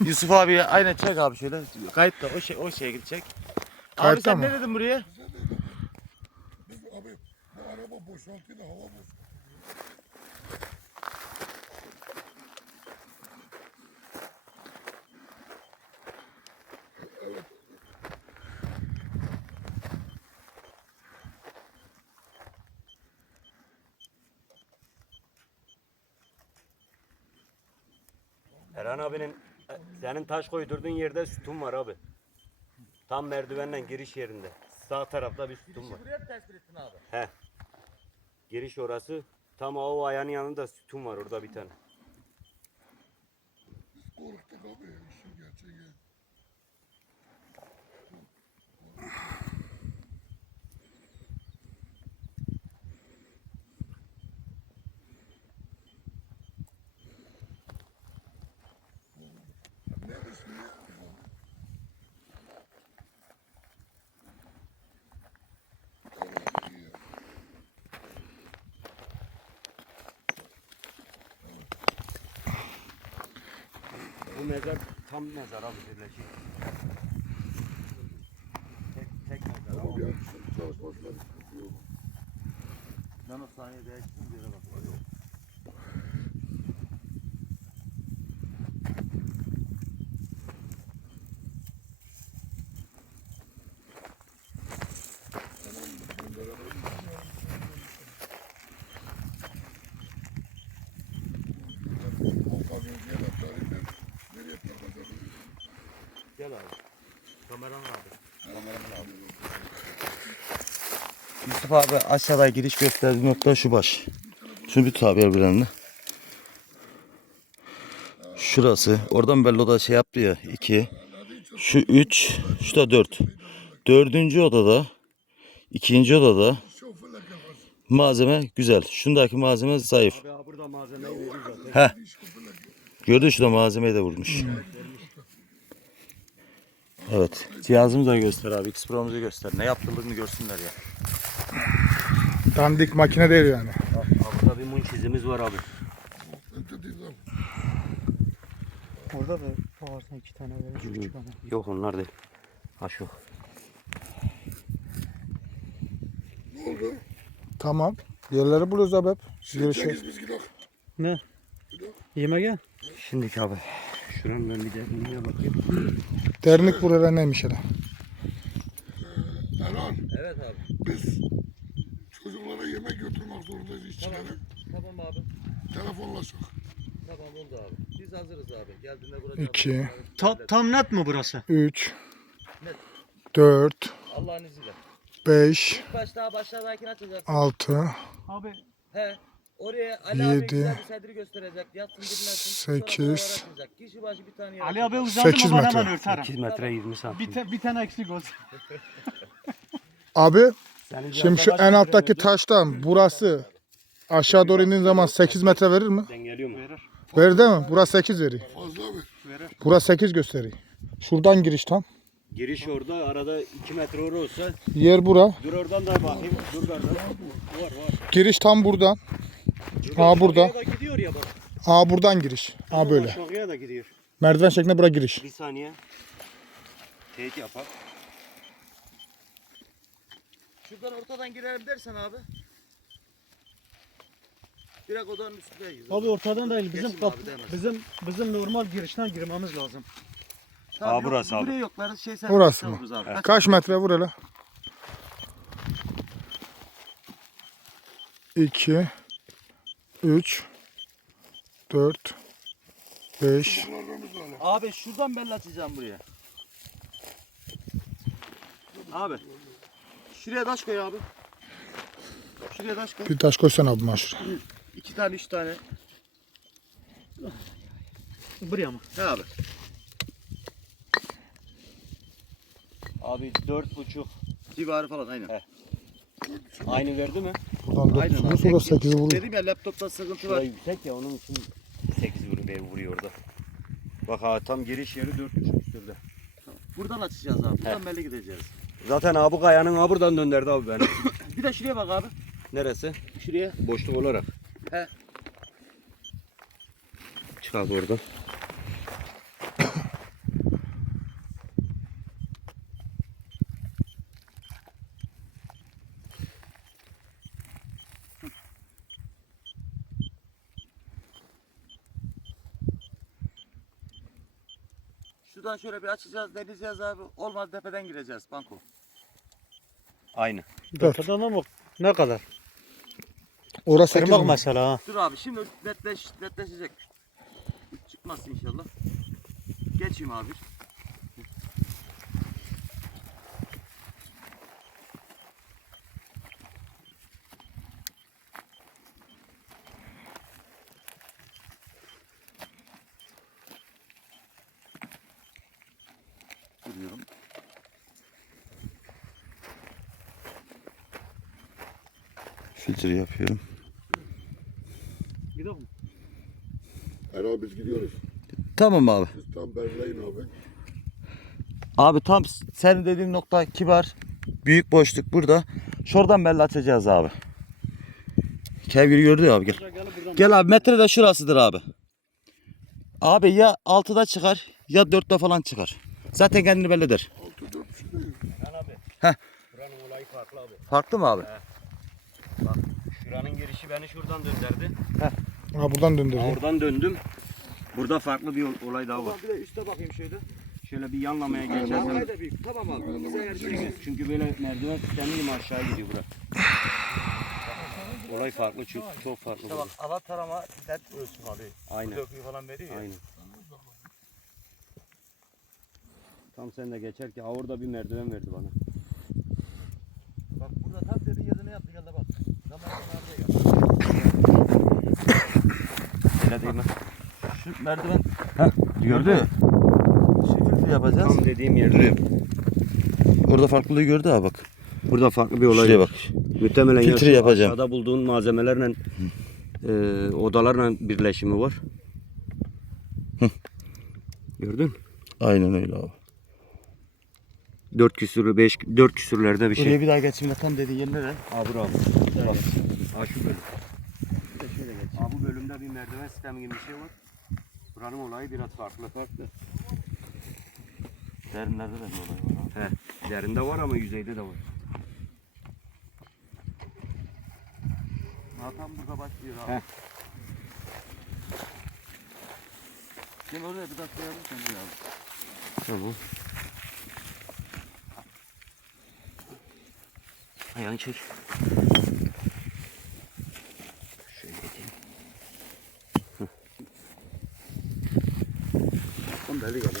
Yusuf abi aynen çek abi şöyle. Kayıtta o şey o şeye gidecek. Abi Kayıtta sen mı? ne dedin buraya? Biz abi bu araba boşaltıyla hava boş. Erhan abinin senin taş koydurduğun yerde sütun var abi. Tam merdivenden giriş yerinde. Sağ tarafta bir sütun var. Buraya mı tespit ettin abi? He. Giriş orası. Tam o ayağının yanında sütun var orada bir tane. Biz korktuk abi mezar tam mezar abi birleşik. Tek, tek mezar abi. bir akşam çalışmasına bir sıkıntı yok. Ben o saniye değiştim bir yere bak. O kamyoncuya da tarihler nereye takacak? Gel abi. Kameran abi. Kameramın abi. Yusuf abi aşağıda giriş gösterdiği nokta şu baş. Şunu bir tut abi birbirlerine. Şurası. Oradan belli oda şey yaptı ya. 2. Şu 3. Şu da 4. Dördüncü odada. ikinci odada. Malzeme güzel. Şundaki malzeme zayıf. Heh. Gördün şurada malzemeyi de vurmuş. Evet. Cihazımızı da göster abi. X Pro'muzu göster. Ne yaptığını görsünler ya. Dandik makine değil yani. Abi burada bir mum çizimiz var abi. Orada da ağzına iki tane. Küçük ama. Yok onlar değil. Ha şu. Ne oldu? Tamam. Yerleri buluyoruz abi hep. Sekiz biz gidelim. Ne? Yeme gel. Şimdiki abi. Şuranın ben bir derinliğine bakayım. Dernek buraya neymiş hele? Erhan Evet abi. biz zorundayız işçilere. Tamam abi. Telefonlaşak. Tamam oldu abi. Biz hazırız abi. Geldiğinde kuracağız. 2, Ta- tam net mi burası? 3, Net. 4, Allah'ın izniyle. 5, Baş daha başlardakini açacaksın. 6, Abi He. Oraya Ali abi Yedi, güzel bir sedri gösterecek. Yatsın dinlensin. Sekiz. Kişi başı bir tane yer Ali abi uzandı Sekiz mı metre. hemen örterim. 8 metre 20 santim. Bir, te- bir tane eksik olsun. Abi Senin şimdi şu en alttaki taştan burası aşağı doğru indiğin zaman 8 metre verir mi? Dengeliyor mu? Verir. Verir değil mi? Burası 8 veriyor. Fazla. Verir. Burası 8 gösteriyor. Şuradan giriş tam. Giriş orada arada 2 metre orası olsa Yer bura. dur oradan da bakayım. Dur kardeşim. Var var. Giriş tam buradan. Aa burada. Şuraya da gidiyor ya bak. Aa buradan giriş. Aa böyle. Aşağıya da gidiyor. Merdiven şeklinde bura giriş. Bir saniye. Teyit yapar. Şuradan ortadan girelim dersen abi. Direkt odanın üstüne gir. Abi ortadan değil bizim kap- abi, demez. bizim bizim normal girişten girmemiz lazım. Tamam, Aa, yok, burası abi. Buraya yoklarız. Şey sen Burası sen mı? vururuz abi. Kaç- Kaç metre vur hele? 2 3 4 5 Çocuklarımız da alalım. Abi şuradan ben açacağım buraya. Abi. Şuraya taş koy abi. Şuraya taş koy. Bir taş koysana abi maşur. İki tane, üç tane. Buraya mı? Ne abi? Abi dört buçuk. Civarı falan aynen. He. Aynı verdi mi? Buradan Aynen 4 abi. vurursa orası 8 vurur. Dedim ya laptopta sıkıntı Şurada var. yüksek ya onun için 8 vuruyor, vuruyor orada. Bak ha tam giriş yeri dört buçuk üstünde. Buradan açacağız abi. Buradan belli gideceğiz. Zaten abi kayanın ha buradan dönderdi abi beni. Bir de şuraya bak abi. Neresi? Şuraya. Boşluk olarak. He. Çık abi oradan. Şuradan şöyle bir açacağız, deneyeceğiz abi. Olmaz tepeden gireceğiz banko. Aynı. Dört. Tepeden ama ne kadar? Orası 8 Kırmak mi? mesela ha. Dur abi şimdi netleş, netleşecek. Çıkmaz inşallah. Geçeyim abi. Filtre yapıyorum. Gidelim mi? Hayır abi biz gidiyoruz. Tamam abi. Siz tam belirleyin abi. Abi tam senin dediğin nokta kibar. Büyük boşluk burada. Şuradan belli açacağız abi. Kevgiri gördü ya abi gel. Gel abi metre de şurasıdır abi. Abi ya 6'da çıkar ya 4'te falan çıkar. Zaten kendini belli eder. 6 4 bir şey değil. Erhan abi. Heh. Buranın olayı farklı abi. Farklı mı abi? Şuranın girişi beni şuradan döndürdü. Ha buradan döndürdü. Oradan döndüm. Burada farklı bir ol- olay daha var. bir de üste bakayım şöyle. Şöyle bir yanlamaya geçersem. da büyük. Tamam abi. Bize yer Çünkü, çünkü böyle merdiven sistemi gibi aşağı gidiyor bura. Olay farklı çok, çok farklı. İşte bak burada. ala tarama net ölçüm abi. Aynen. Döküyü falan veriyor ya. Aynen. Tam sen de geçerken ha orada bir merdiven verdi bana. Bak burada tam dediğin yerde ne yaptı gel de bak. Zamanında nerede Öyle değil mi? Merdiven. Gördü. Şu filtre yapacağız. Tam dediğim yerde. Orada farklılığı gördü ha bak. Burada farklı bir olay Şuraya bak. Muhtemelen Filtre yapacağım. Aşağıda bulduğun malzemelerle e, odalarla birleşimi var. Gördün? Aynen öyle abi. Dört küsürlü, beş, dört küsürlerde bir şey. Buraya bir daha geçeyim tam dediğin yerine de. Abi bravo. Bak. Ha şu bölüm. Ha bu bölümde bir merdiven sistemi gibi bir şey var. Buranın olayı biraz farklı. Farklı. Derinlerde de bir olay var. He. Derinde var ama yüzeyde de var. Ha tam burada başlıyor abi. Heh. Gel oraya bir dakika yardım sen de abi. Tamam. Ayağını çek. Şöyle edeyim. Tam deli geldi.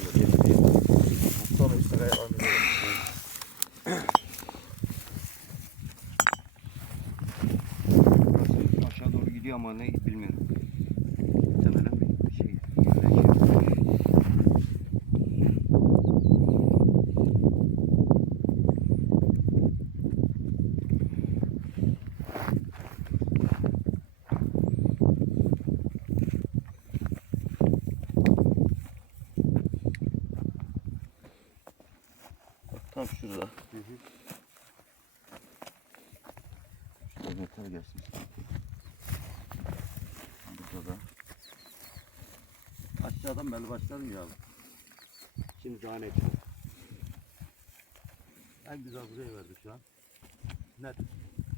Sonra üstüne devam edelim. Burası aşağı doğru gidiyor ama ne bilmiyorum. Muhtemelen bir şey. Tam şurada. Şurada metal gelsin. Burada da. Aşağıdan belli başladım ya abi. Şimdi daha net. En güzel buraya verdik şu an. Net.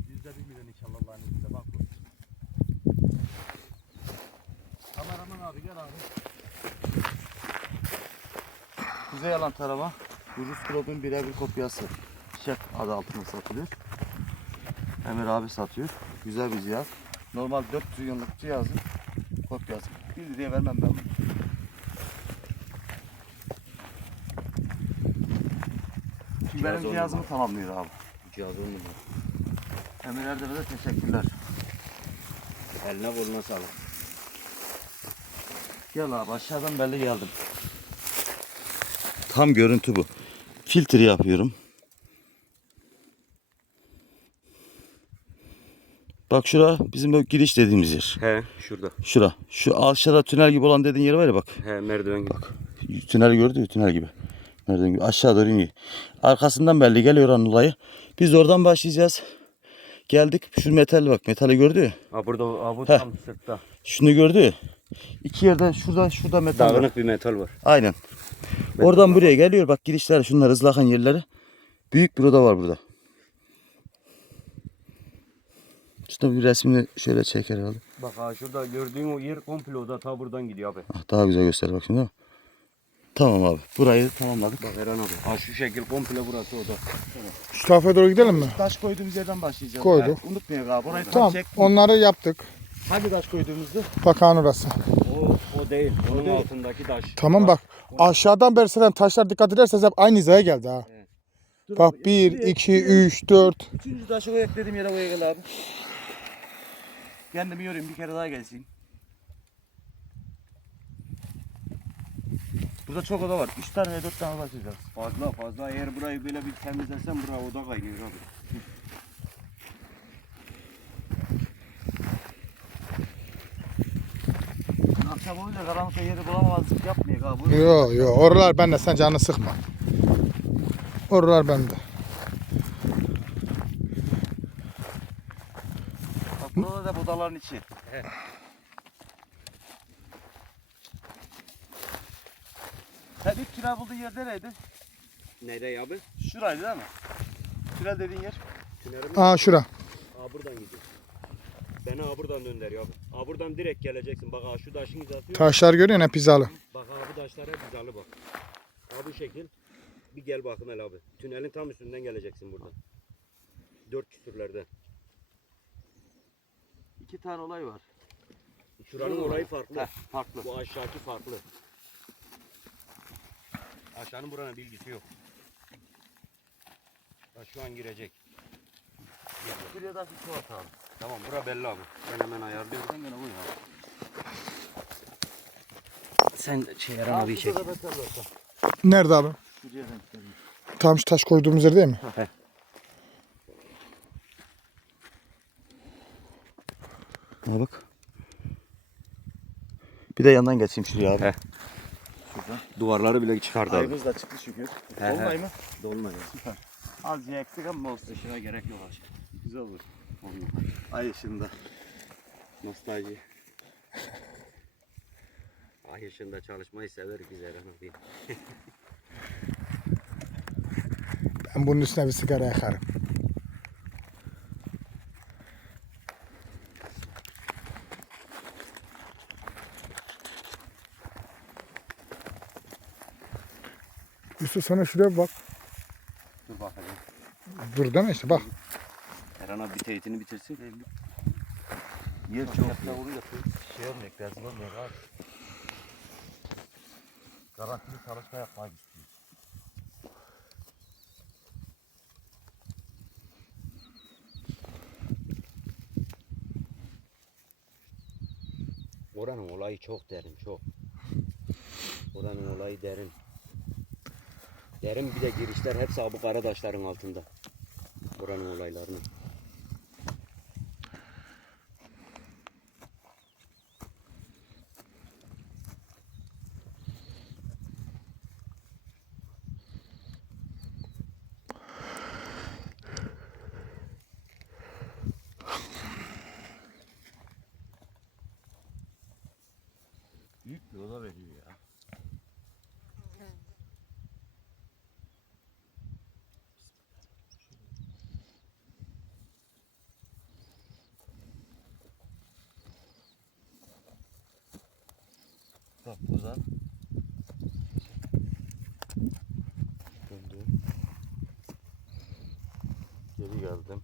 Yüzde bir milyon inşallah Allah'ın izniyle bak bu. Kameraman abi gel abi. Kuzey alan tarama. Rus Prob'un birebir kopyası. Şef adı altında satılıyor. Emir abi satıyor. Güzel bir cihaz. Normal 4 trilyonluk cihazın kopyası. 1 liraya vermem ben bunu. Cihaz benim cihazımı numara. tamamlıyor abi. Cihaz on numara. Emir Erdem'e de teşekkürler. Eline koluna sağlık. Gel abi aşağıdan belli geldim. Tam görüntü bu. Filtre yapıyorum. Bak şura bizim o giriş dediğimiz yer. He şurada. Şura. Şu aşağıda tünel gibi olan dediğin yer var ya bak. He merdiven gibi. Tünel gördü tünel gibi. Nereden gibi? Aşağı doğru iniyor. Arkasından belli geliyor olayı. Biz oradan başlayacağız. Geldik. Şu metal bak. Metali gördü ya. Ha burada ha bu Heh. tam sırtta. Şunu gördü ya. İki yerde şurada şurada metal var. Dağınık bir metal var. Aynen. Oradan buraya geliyor. Bak girişler şunlar hızlı akan yerleri. Büyük bir oda var burada. Şurada bir resmini şöyle çeker herhalde. Bak ha şurada gördüğün o yer komple oda ta buradan gidiyor abi. Ah, daha güzel göster bak şimdi. değil mi? Tamam abi. Burayı tamamladık. Bak Eren abi. Ha şu şekil komple burası oda. Şu tarafa doğru gidelim mi? Taş koyduğumuz yerden başlayacağız. Koyduk. Ha, unutmayın abi. Burayı tam Tamam. çek. Onları yaptık. Hangi taş koyduğumuzdu? Bakan orası. O, o değil. Onun altındaki taş. Tamam bak. Aşağıdan beri sen taşlar dikkat ederseniz hep aynı hizaya geldi ha. Dur Bak abi, 1, bir, 2, 3, 4. Üçüncü taşı o eklediğim yere koya gel abi. Kendimi yorayım bir kere daha gelsin. Burada çok oda var. Üç tane ve dört tane başlayacağız. Fazla fazla. Eğer burayı böyle bir temizlesen buraya oda kaynıyor abi. Akşam olunca karanlıkta yeri bulamamazlık yapmayın abi. Yo yo oralar bende sen canını sıkma. Oralar bende. Bak burada da odaların içi. Sen ilk kira bulduğun yer nereydi? Nereye abi? Şuraydı değil mi? Tünel dediğin yer. Tünerimiz Aa şura. Aa buradan gidiyor. Beni aa buradan döndürüyor abi. Aa buradan direkt geleceksin. Bak aa şu taşın hizası yok. Taşlar görüyorsun hep hizalı. Bak aa bu taşlar hep hizalı bak. Aa bu şekil. Bir gel bakın hele abi. Tünelin tam üstünden geleceksin buradan. Dört küsürlerden. İki tane olay var. Şuranın olayı farklı. Heh, farklı. Bu aşağıki farklı. Aşağının buranın bilgisi yok. Ha, şu an girecek. Buraya da bir su atalım. Tamam bura belli abi. Ben hemen ayarlıyorum. Sen gene koy abi. Sen şey Eren abi çek. var. Nerede abi? Şuraya denk. Tam şu taş koyduğumuz yer değil mi? Ha bak. Bir de yandan geçeyim şuraya abi. He. Duvarları bile çıkardı abi. Ayımız da çıktı şükür. He, he. Mı? Dolmadı. Süper. Azıcık eksik ama olsun. Işığa gerek yok aşağı. Güzel olur. Ay ışığında. Nostalji. Ay ışığında çalışmayı sever biz Eren abi. Ben bunun üstüne bir sigara yakarım. Yusuf sana şuraya bak. Dur bakalım. Dur deme işte bak. Eren abi bir teyitini bitirsin. Yer çok. Yapta vurunca şey olmuyor. Beyazın olmuyor abi. Garantili çalışma yapmak istiyor. Oranın olayı çok derin çok. Oranın olayı derin. Derin bir de girişler hepsi bu karadaşların altında. Oranın olaylarını. Büyük bir oda veriyor ya. Bak buradan döndüm. Geri geldim.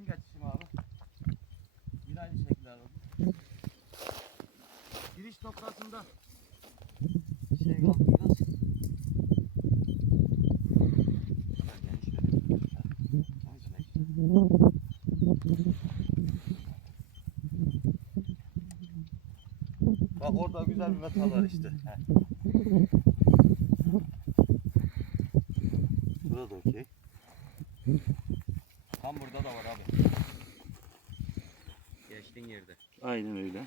Son geçişim abi. Yine aynı şekilde alalım. Giriş noktasında şey kaldı biraz. Bak orada güzel bir metal var işte. Burada okey. Tam burada da var abi. Geçtiğin yerde. Aynen öyle.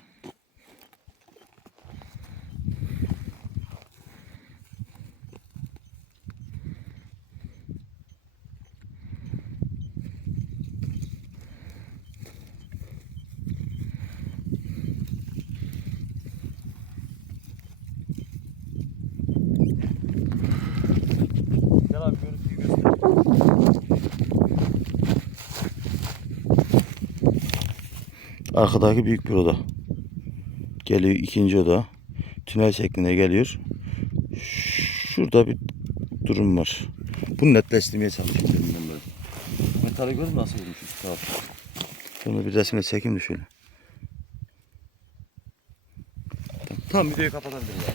Gel abi görüntüyü göster. Arkadaki büyük bir oda. Geliyor ikinci oda. Tünel şeklinde geliyor. Şurada bir durum var. Bunu netleştirmeye çalışıyorum ben böyle. Metali görün nasıl olmuş üst. Bunu bir resmine çekeyim de şöyle. Tamam, tamam videoyu kapatabiliriz abi.